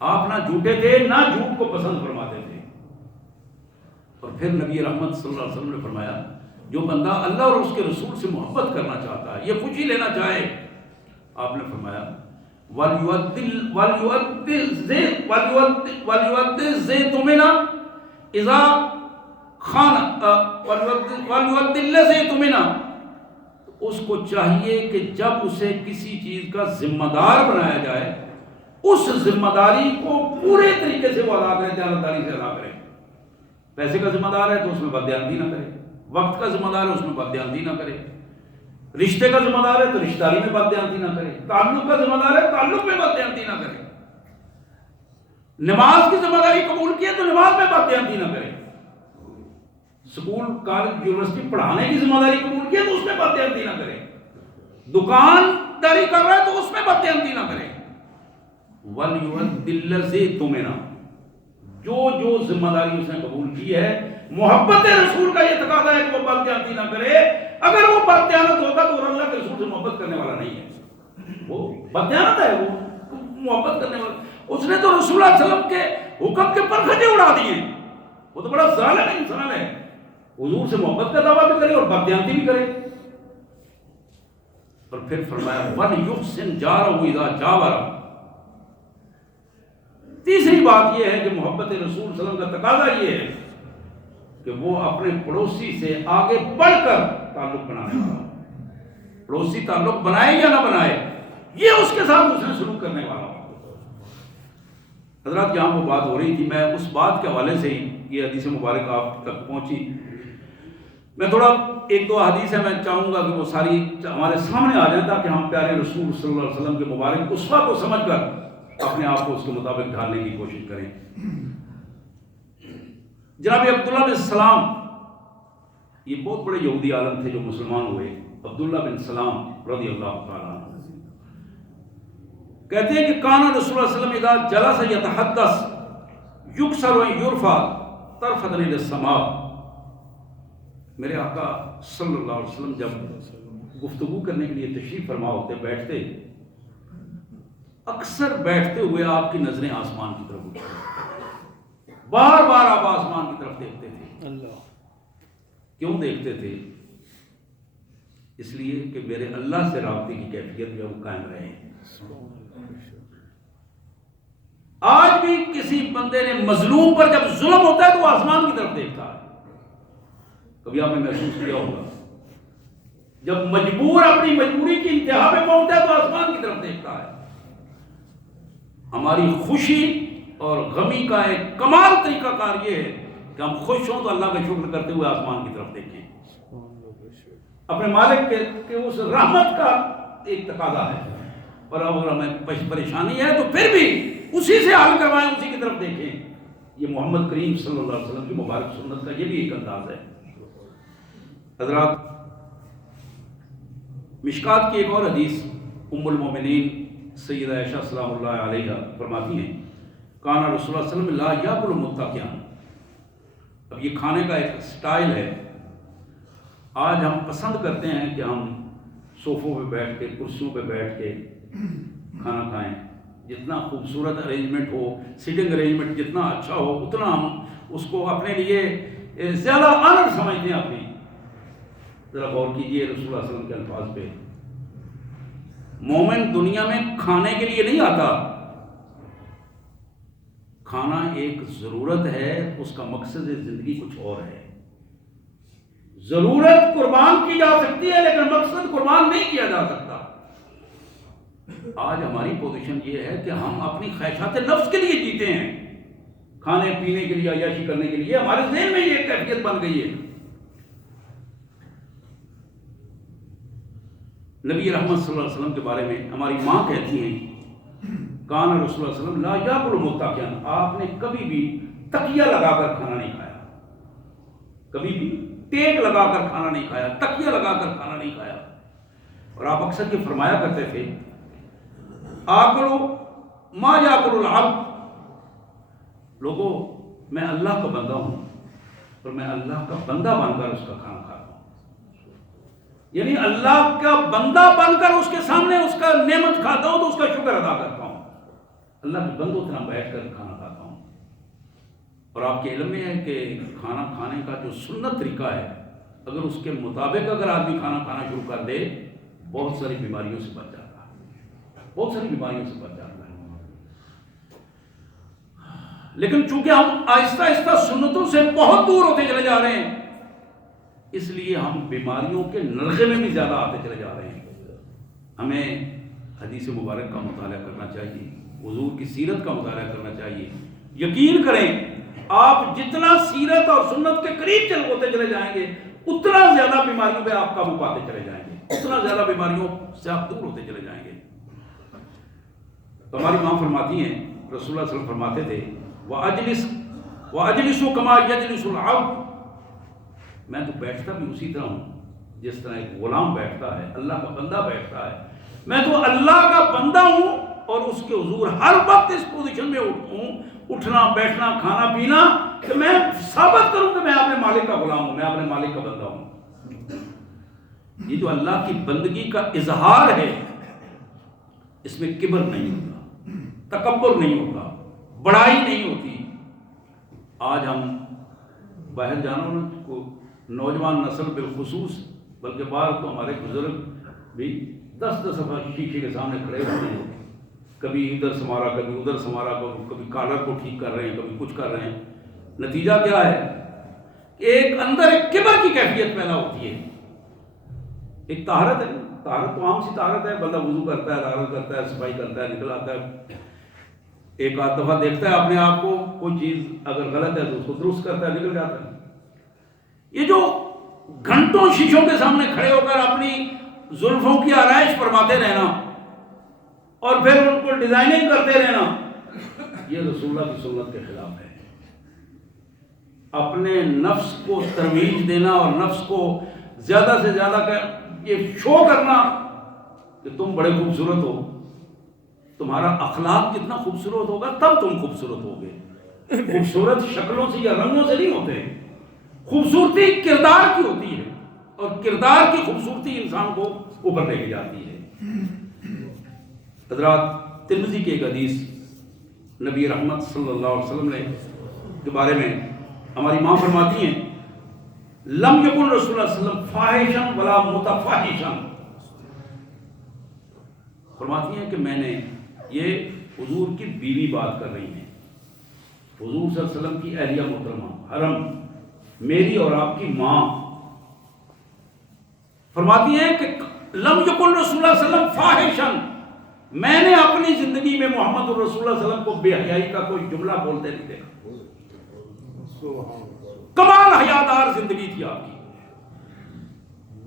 آپ نہ جھوٹے تھے نہ جھوٹ کو پسند فرماتے تھے. اور پھر نبی رحمت صلی اللہ علیہ وسلم نے فرمایا جو بندہ اللہ اور اس کے رسول سے محبت کرنا چاہتا ہے، یہ خوشی لینا چاہے، آپ نے فرمایا وَلْيُؤَدِّ الزَّيْتُمِنَا إِذَا خَانَ وَلْيُؤَدِّ الزَّيْتُمِنَا، اس کو چاہیے کہ جب اسے کسی چیز کا ذمہ دار بنایا جائے اس ذمہ داری کو پورے طریقے سے وہ ادا کرے، دیانتداری سے ادا کرے. پیسے کا ذمہ دار ہے تو اس میں بددیانتی نہ کرے، وقت کا ذمہ دار ہے اس میں بددیانتی نہ کرے، رشتے کا ذمہ دار ہے تو رشتہ داری میں بددیانتی نہ کرے، تعلق کا ذمہ دار ہے تعلق میں بددیانتی نہ کرے، نماز کی ذمہ داری قبول کی ہے تو نماز میں بددیانتی نہ کرے، اسکول کالج یونیورسٹی پڑھانے کی ذمہ داری قبول کی ہے تو اس میں بددیانتی نہ کرے، دکانداری کر رہا ہے تو اس میں بددیانتی نہ کرے. وَلْيُؤَدِّ الَّذِي تُؤْمِنُ، جو ذمہ داری اس نے قبول کی ہے، محبت رسول کا یہ تقاضا ہے کہ وہ بددیانتی نہ کرے. اگر وہ بددیانت ہوتا تو وہ اللہ کے رسول سے محبت کرنے والا نہیں ہے، وہ بددیانت ہے، وہ محبت کرنے والا. اس نے تو رسول اللہ صلی اللہ علیہ وسلم کے حکم کے پرکھٹے اڑا دیے، وہ تو بڑا ظالم انسان ہے، حضور سے محبت کا دعویٰ بھی کرے اور بددیانتی بھی کرے. اور پھر فرمایا وَلْيُحْسِنْ جَارَهُ إِذَا جَاوَرَ. تیسری بات یہ ہے کہ محبت رسول صلی اللہ علیہ وسلم کا تقاضا یہ ہے کہ وہ اپنے پڑوسی سے آگے بڑھ کر تعلق بنانے والا. پڑوسی تعلق بنائے یا نہ بنائے، یہ اس کے ساتھ اس نے سلوک کرنے والا. حضرات یہاں وہ بات ہو رہی تھی، میں اس بات کے حوالے سے ہی یہ حدیث مبارک آپ تک پہنچی. میں تھوڑا ایک دو حدیث ہے، میں چاہوں گا کہ وہ ساری ہمارے سامنے آ جائیں تاکہ ہم پیارے رسول صلی اللہ علیہ وسلم کے مبارک اسوہ کو سمجھ کر اپنے آپ کو اس کے مطابق ڈھالنے کی کوشش کریں. جناب عبداللہ بن سلام، یہ بہت بڑے یہودی عالم تھے جو مسلمان ہوئے. عبداللہ بن سلام رضی اللہ تعالیٰ عنہ کہتے ہیں کہ کان رسول اللہ صلی اللہ علیہ وسلم اذا جلس یتحدث یکسر و یرفع طرفۃ الی السماء. میرے آقا صلی اللہ علیہ وسلم جب گفتگو کرنے کے لیے تشریف فرما ہوتے، بیٹھتے، اکثر بیٹھتے ہوئے آپ کی نظریں آسمان کی طرف اٹھتی، بار بار آپ آسمان کی طرف دیکھتے تھے. اللہ کیوں دیکھتے تھے؟ اس لیے کہ میرے اللہ سے رابطے کی کیفیت جو وہ قائم رہے. آج بھی کسی بندے نے مظلوم پر جب ظلم ہوتا ہے تو وہ آسمان کی طرف دیکھتا ہے. کبھی آپ نے محسوس کیا ہوگا جب مجبور اپنی مجبوری کی انتہا پہ پہنچتا ہے تو آسمان کی طرف دیکھتا ہے. ہماری خوشی اور غمی کا ایک کمال طریقہ کار یہ ہے کہ ہم خوش ہوں تو اللہ کا شکر کرتے ہوئے آسمان کی طرف دیکھیں. اپنے مالک کے اس رحمت کا ایک تقاضا ہے، اور اگر ہمیں پریشانی ہے تو پھر بھی اسی سے حل کروائیں، اسی کی طرف دیکھیں. یہ محمد کریم صلی اللہ علیہ وسلم کی مبارک سنت کا یہ بھی ایک انداز ہے. حضرات مشکات کی ایک اور حدیث ام المومنین سیدہ عائشہ سلام اللہ علیہا فرماتی ہیں کان رسول اللہ صلی اللہ علیہ وسلم لا یاکل متکئا. اب یہ کھانے کا ایک سٹائل ہے. آج ہم پسند کرتے ہیں کہ ہم صوفوں پہ بیٹھ کے، کرسیوں پہ بیٹھ کے کھانا کھائیں. جتنا خوبصورت ارینجمنٹ ہو، سیٹنگ ارینجمنٹ جتنا اچھا ہو، اتنا ہم اس کو اپنے لیے زیادہ آنر سمجھتے ہیں. اپنی ذرا غور کیجئے رسول اللہ صلی اللہ علیہ وسلم کے الفاظ پہ. مومن دنیا میں کھانے کے لیے نہیں آتا. کھانا ایک ضرورت ہے، اس کا مقصد زندگی کچھ اور ہے. ضرورت قربان کی جا سکتی ہے لیکن مقصد قربان نہیں کیا جا سکتا. آج ہماری پوزیشن یہ ہے کہ ہم اپنی خواہشات نفس کے لیے جیتے ہیں، کھانے پینے کے لیے، عیاشی کرنے کے لیے. ہمارے ذہن میں یہ کیفیت بن گئی ہے. نبی رحمت صلی اللہ علیہ وسلم کے بارے میں ہماری ماں کہتی ہیں کان رسول اللہ صلی اللہ علیہ وسلم لا یاکل متکئا. آپ نے کبھی بھی تکیہ لگا کر کھانا نہیں کھایا، کبھی بھی ٹیک لگا کر کھانا نہیں کھایا، تکیہ لگا کر کھانا نہیں کھایا. اور آپ اکثر یہ فرمایا کرتے تھے آکلو ما یاکل العبد. لوگوں، میں اللہ کا بندہ ہوں اور میں اللہ کا بندہ بن کر اس کا کھانا کھاتا ہوں. یعنی اللہ کا بندہ بن کر اس کے سامنے اس کا نعمت کھاتا ہوں تو اس کا شکر ادا کرتا ہوں. اللہ کے بندوں طرح بیٹھ کر کھانا کھاتا ہوں. اور آپ کے علم میں ہے کہ کھانا کھانے کا جو سنت طریقہ ہے، اگر اس کے مطابق اگر آدمی کھانا کھانا شروع کر دے، بہت ساری بیماریوں سے بچ جاتا ہے، بہت ساری بیماریوں سے بچ جاتا ہے. لیکن چونکہ ہم آہستہ آہستہ سنتوں سے بہت دور ہوتے چلے جا رہے ہیں، اس لیے ہم بیماریوں کے نرغے میں بھی زیادہ آتے چلے جا رہے ہیں. ہمیں حدیث مبارک کا مطالعہ کرنا چاہیے، حضور کی سیرت کا مطالعہ کرنا چاہیے. یقین کریں آپ جتنا سیرت اور سنت کے قریب ہوتے چلے جائیں گے، اتنا زیادہ بیماریوں پہ آپ قابو پاتے چلے جائیں گے، اتنا زیادہ بیماریوں سے آپ دور ہوتے چلے جائیں گے. تو ہماری ماں فرماتی ہیں، رسول اللہ صلی اللہ علیہ وسلم فرماتے تھے وَأَجْلِسُ كَمَا يَجْلِسُ الْعَبْدُ. میں تو بیٹھتا بھی اسی طرح ہوں جس طرح ایک غلام بیٹھتا ہے، اللہ کا بندہ بیٹھتا ہے. میں تو اللہ کا بندہ ہوں اور اس کے حضور ہر وقت اس پوزیشن میں ہوں، اٹھنا بیٹھنا کھانا پینا، کہ میں ثابت کروں کہ میں اپنے مالک کا غلام ہوں، میں اپنے مالک کا بندہ ہوں. یہ جو اللہ کی بندگی کا اظہار ہے، اس میں کبر نہیں ہوتا، تکبر نہیں ہوتا، بڑائی نہیں ہوتی. آج ہم باہر جانوروں کو، نوجوان نسل بالخصوص، بلکہ بعض تو ہمارے بزرگ بھی 10 دفعہ شیشے کے سامنے کھڑے ہوتے ہیں، کبھی ادھر سنوارا کبھی ادھر سنوارا، کبھی کالر کو ٹھیک کر رہے ہیں، کبھی کچھ کر رہے ہیں. نتیجہ کیا ہے کہ ایک اندر ایک کبر کی کیفیت پیدا ہوتی ہے. ایک طہارت ہے، طہارت تو عام سی طہارت ہے، بندہ وضو کرتا ہے، طہارت کرتا ہے، صفائی کرتا ہے، نکل آتا ہے، ایک آدھ دفعہ دیکھتا ہے اپنے آپ کو، کوئی چیز اگر غلط ہے تو اس کو درست کرتا ہے، نکل جاتا ہے. یہ جو گھنٹوں شیشوں کے سامنے کھڑے ہو کر اپنی زلفوں کی آرائش فرماتے رہنا اور پھر ان کو ڈیزائننگ کرتے رہنا، یہ رسول اللہ کی سنت کے خلاف ہے. اپنے نفس کو ترویج دینا اور نفس کو زیادہ سے زیادہ یہ شو کرنا کہ تم بڑے خوبصورت ہو، تمہارا اخلاق جتنا خوبصورت ہوگا تب تم خوبصورت ہوگے. خوبصورت شکلوں سے یا رنگوں سے نہیں ہوتے، خوبصورتی کردار کی ہوتی ہے، اور کردار کی خوبصورتی انسان کو اوپر لے کے جاتی ہے. حضرات، ترمذی کی ایک حدیث نبی رحمت صلی اللہ علیہ وسلم نے کے بارے میں ہماری ماں فرماتی ہیں، لم یکن رسول اللہ صلی اللہ علیہ وسلم فاحشا ولا متفاحشا. فرماتی ہیں کہ میں نے، یہ حضور کی بیوی بات کر رہی ہیں، حضور صلی اللہ علیہ وسلم کی اہلیہ محترمہ، حرم، میری اور آپ کی ماں، فرماتی ہیں کہ لم یکن رسول اللہ صلی اللہ علیہ وسلم فاحشا، میں نے اپنی زندگی میں محمد رسول اللہ صلی اللہ علیہ وسلم کو بے حیائی کا کوئی جملہ بولتے نہیں دیکھا. کمال حیادار زندگی تھی آپ کی.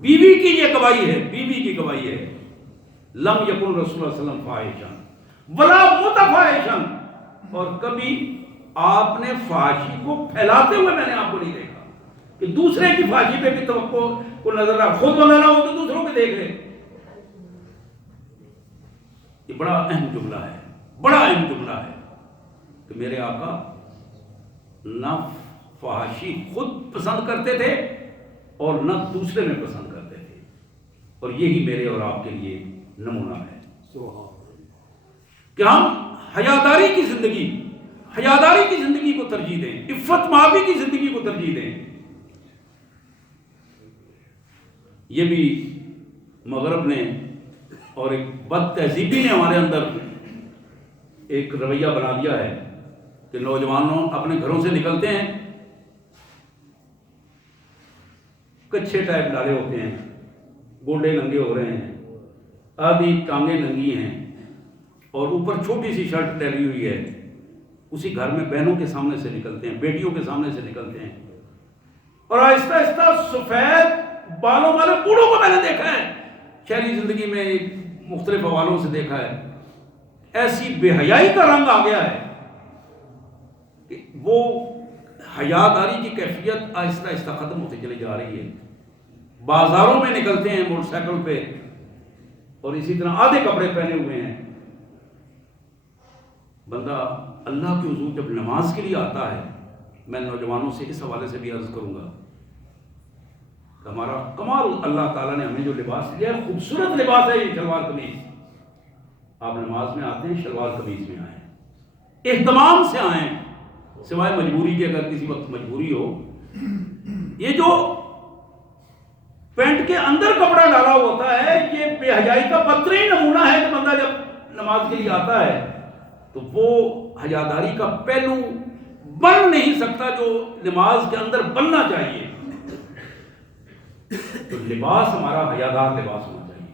بیوی کی یہ گواہی ہے، بیوی کی گواہی ہے، لم یکن رسول اللہ صلی اللہ علیہ وسلم فاحشا ولا متفاحشا، اور کبھی آپ نے فحاشی کو پھیلاتے ہوئے میں نے آپ کو نہیں دیکھا کہ دوسرے کی فحاشی پہ بھی توقع کو نظر رہا، خود بنا رہا ہو تو دوسروں کے دیکھ لے. یہ بڑا اہم جملہ ہے، بڑا اہم جملہ ہے کہ میرے آقا نہ فحاشی خود پسند کرتے تھے اور نہ دوسرے میں پسند کرتے تھے، اور یہی میرے اور آپ کے لیے نمونہ ہے کہ ہم حیاداری کی زندگی کو ترجیح دیں، عفت مآبی کی زندگی کو ترجیح دیں. یہ بھی مغرب نے اور ایک بد تہذیبی نے ہمارے اندر ایک رویہ بنا دیا ہے کہ نوجوانوں اپنے گھروں سے نکلتے ہیں، کچھے ٹائپ ڈالے ہوتے ہیں، گوڈے ننگے ہو رہے ہیں، آدھی ٹانگیں ننگی ہیں، اور اوپر چھوٹی سی شرٹ ڈلی ہوئی ہے. اسی گھر میں بہنوں کے سامنے سے نکلتے ہیں، بیٹیوں کے سامنے سے نکلتے ہیں، اور آہستہ آہستہ سفید بالوں والے بوڑھوں کو میں نے دیکھا ہے، شہری زندگی میں مختلف حوالوں سے دیکھا ہے. ایسی بے حیائی کا رنگ آ گیا ہے کہ وہ حیاداری کی کیفیت آہستہ آہستہ ختم ہوتی چلی جا رہی ہے. بازاروں میں نکلتے ہیں موٹر سائیکل پہ اور اسی طرح آدھے کپڑے پہنے ہوئے ہیں. بندہ اللہ کے حضور جب نماز کے لیے آتا ہے، میں نوجوانوں سے اس حوالے سے بھی عرض کروں گا کہ ہمارا کمال اللہ تعالیٰ نے ہمیں جو لباس دیا ہے، خوبصورت لباس ہے یہ شلوار قمیض. آپ نماز میں آتے ہیں شلوار قمیض میں آئیں، اہتمام سے آئیں، سوائے مجبوری کے، اگر کسی وقت مجبوری ہو. یہ جو پینٹ کے اندر کپڑا ڈالا ہوتا ہے، یہ بے حیائی کا بدترین نمونہ ہے کہ بندہ جب نماز کے لیے آتا ہے تو وہ حیاداری کا پہلو بن نہیں سکتا جو نماز کے اندر بننا چاہیے. تو لباس ہمارا حیادار لباس ہونا چاہیے.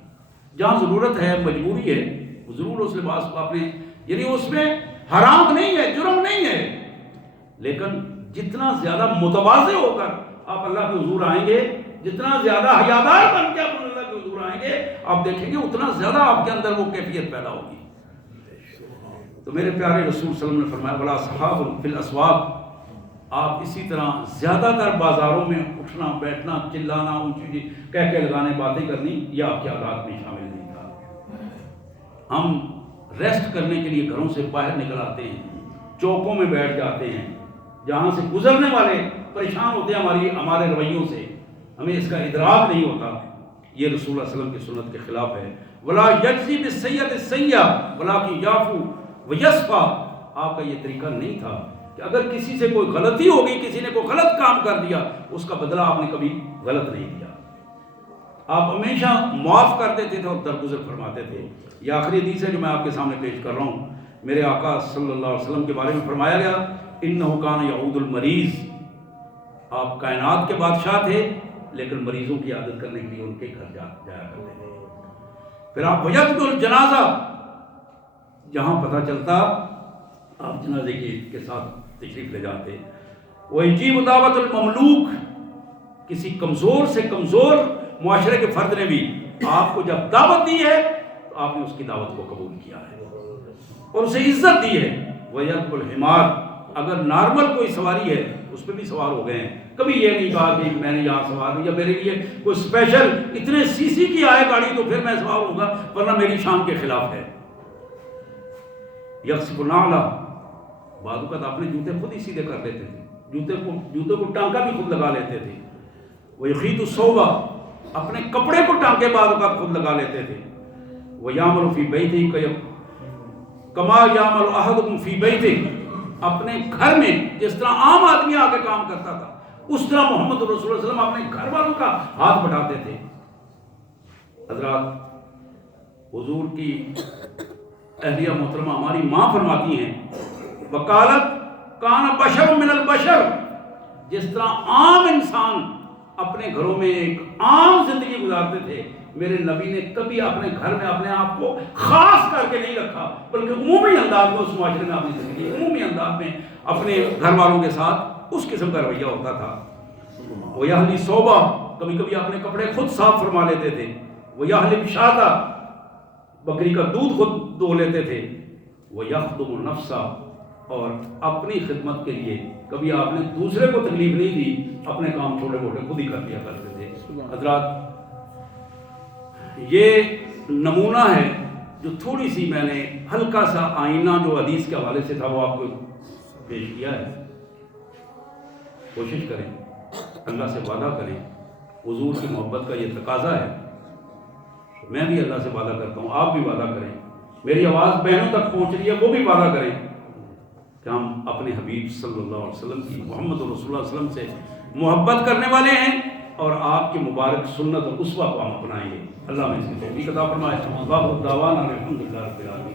جہاں ضرورت ہے، مجبوری ہے، ضرور اس لباس کو آپ نے، یعنی اس میں حرام نہیں ہے، جرم نہیں ہے، لیکن جتنا زیادہ متواضع ہو کر آپ اللہ کے حضور آئیں گے، جتنا زیادہ حیادار بن کے آپ اللہ کے حضور آئیں گے، آپ دیکھیں گے اتنا زیادہ آپ کے اندر وہ کیفیت پیدا ہوگی. تو میرے پیارے رسول صلی اللہ علیہ وسلم نے فرمایا بلا صحاب فی الاسواق، آپ اسی طرح زیادہ تر بازاروں میں اٹھنا بیٹھنا چلانا اونچی کہہ کے لگانے باتیں کرنی یہ آپ کے عادات میں شامل نہیں تھا. ہم ریسٹ کرنے کے لیے گھروں سے باہر نکل آتے ہیں، چوکوں میں بیٹھ جاتے ہیں، جہاں سے گزرنے والے پریشان ہوتے ہیں ہمارے رویوں سے، ہمیں اس کا ادراک نہیں ہوتا. یہ رسول اللہ صلی اللہ علیہ وسلم کی سنت کے خلاف ہے. ولا یجزی بالسیئۃ السیئۃ ولکن یعفو ویصفح، آپ کا یہ طریقہ نہیں تھا کہ اگر کسی سے کوئی غلطی ہو گئی، کسی نے کوئی غلط کام کر دیا، اس کا بدلہ آپ نے کبھی غلط نہیں دیا. آپ ہمیشہ معاف کر دیتے تھے اور درگزر فرماتے تھے. یہ آخری حدیث ہے جو میں آپ کے سامنے پیش کر رہا ہوں. میرے آقا صلی اللہ علیہ وسلم کے بارے میں فرمایا گیا انہ کان یعود المریض. آپ کائنات کے بادشاہ تھے لیکن مریضوں کی عادت کرنے کے لیے ان کے گھر جایا کرتے تھے. پھر آپ ویقبل الجنازہ، جہاں پتہ چلتا آپ جنازے کے ساتھ تشریف لے جاتے. ویجیب دعوت المملوک، کسی کمزور سے کمزور معاشرے کے فرد نے بھی آپ کو جب دعوت دی ہے تو آپ نے اس کی دعوت کو قبول کیا ہے اور اسے عزت دی ہے. وَيَرْكُبُ الْحِمَارَ، اگر نارمل کوئی سواری ہے اس پہ بھی سوار ہو گئے ہیں. کبھی یہ نہیں کہا کہ میں نے یہاں سوار ہوں یا میرے لیے کوئی اسپیشل اتنے سی سی کی آئے گاڑی تو پھر میں سوار ہوں گا ورنہ میری شان کے خلاف ہے. یکسب النعل، بعض اوقات اپنے جوتے خود ہی سیدھے کر لیتے تھے، جوتے کو ٹانکا بھی خود لگا لیتے تھے. وَيُخِيطُ الثَّوْبَ، اپنے کپڑے کو ٹانکے بعض اوقات خود لگا لیتے تھے. وَيَعْمَلُ فِي بَيْتِهِ كَمَا يَعْمَلُ أَحَدُكُمْ فِي بَيْتِهِ، اپنے گھر میں جس طرح عام آدمی آ کے کام کرتا تھا اس طرح محمد رسول اللہ صلی اللہ علیہ وسلم اپنے گھر والوں کا ہاتھ بٹاتے تھے. حضرات، حضور کی اہلیہ محترمہ ہماری ماں فرماتی ہیں وکالت کان بشر من البشر، جس طرح عام انسان اپنے گھروں میں ایک عام زندگی گزارتے تھے، میرے نبی نے کبھی اپنے گھر میں اپنے آپ کو خاص کر کے نہیں رکھا بلکہ عمومی انداز میں اس معاشرے میں اپنی زندگی عمومی انداز میں اپنے گھر والوں کے ساتھ اس قسم کا رویہ ہوتا تھا. وہ یحلی صوبہ، کبھی کبھی اپنے کپڑے خود صاف فرما لیتے تھے. وہ یحلی شاتا، بکری کا دودھ خود دو لیتے تھے. وہ یخدم النفس، اور اپنی خدمت کے لیے کبھی آپ نے دوسرے کو تکلیف نہیں دی، اپنے کام چھوٹے موٹے خود ہی کر لیا کرتے تھے. حضرات، یہ نمونہ ہے جو تھوڑی سی میں نے ہلکا سا آئینہ جو حدیث کے حوالے سے تھا وہ آپ کو پیش کیا ہے. کوشش کریں، اللہ سے وعدہ کریں. حضور کی محبت کا یہ تقاضا ہے. میں بھی اللہ سے وعدہ کرتا ہوں، آپ بھی وعدہ کریں. میری آواز بہنوں تک پہنچ رہی ہے، وہ بھی وعدہ کریں کہ ہم اپنے حبیب صلی اللہ علیہ وسلم کی، محمد رسول اللہ علیہ وسلم سے محبت کرنے والے ہیں اور آپ کی مبارک سنت اور اسوہ کو ہم اپنائیں گے. اللہ میں اس کی توفیق عطا فرمائے. وآخر دعوانا الحمدللہ رب العالمین.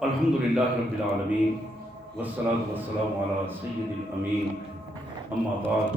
الحمدللہ رب العالمین والصلاة والسلام علی سید الامین. اما بعد